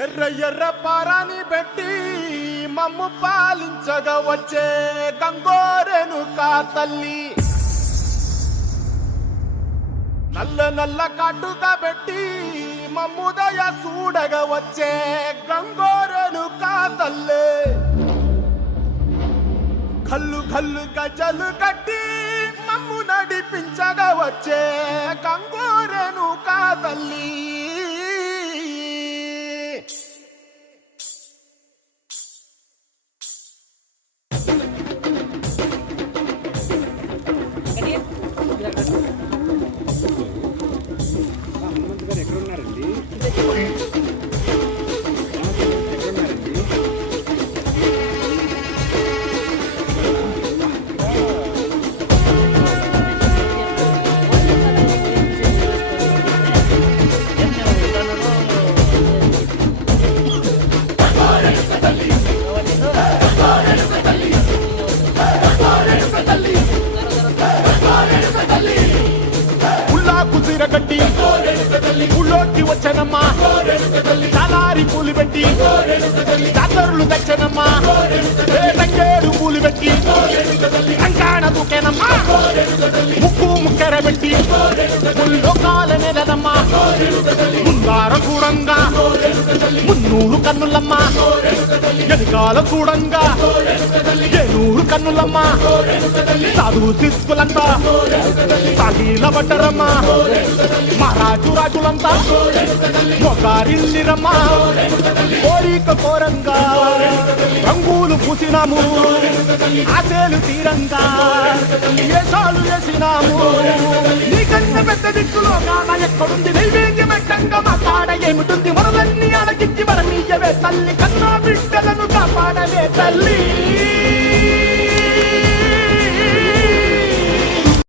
ఎర్ర ఎర్ర పారాని పెట్టి మమ్ము పాలించగా వచ్చే గంగోరెను కా తల్లి, నల్ల నల్ల కాటుగా పెట్టి మమ్ముదయ చూడగా వచ్చే గంగోరెను కా తల్లి, కల్లు కల్లు గజలు కట్టి మమ్ము నడిపించగా వచ్చే గంగోరెను కా తల్లి. హనుమంత్ గారు ఎక్కడున్నారండి? గట్టి ఊళ్ళోకి వచ్చనమ్మా, చాలారి పూలు పెట్టి జాతరులు తెచ్చనమ్మా, తంగేడు పూలు పెట్టి కంకాణ దూకేనమ్మా, ముక్కు ముక్కెర పెట్టి లోకాల నెలనమ్మా, ముందార చూడంగా మున్నూరు కన్నులమ్మా, ఎనకాల చూడంగా ఏనూరు కన్నులమ్మా, సాధు శిస్తులంతా సాగిల పడ్డరమ్మా, మహారాజు రాజులంతా మొగారిల్లిరమ్మా, కోరిక కోరంగా రంగులు పూసినాము, ఆశలు తీరంగా వేషాలు వేసినాము, నీకన్నా పెద్ద దిక్కులో కాన ఎక్కడుంది నైవేద్యమంటంగా మా కాడ ఏమిటుంది, మనలన్నీ అడగించి మన నీయవే తల్లి, కన్నా బిడ్డలను కాపాడవే తల్లి.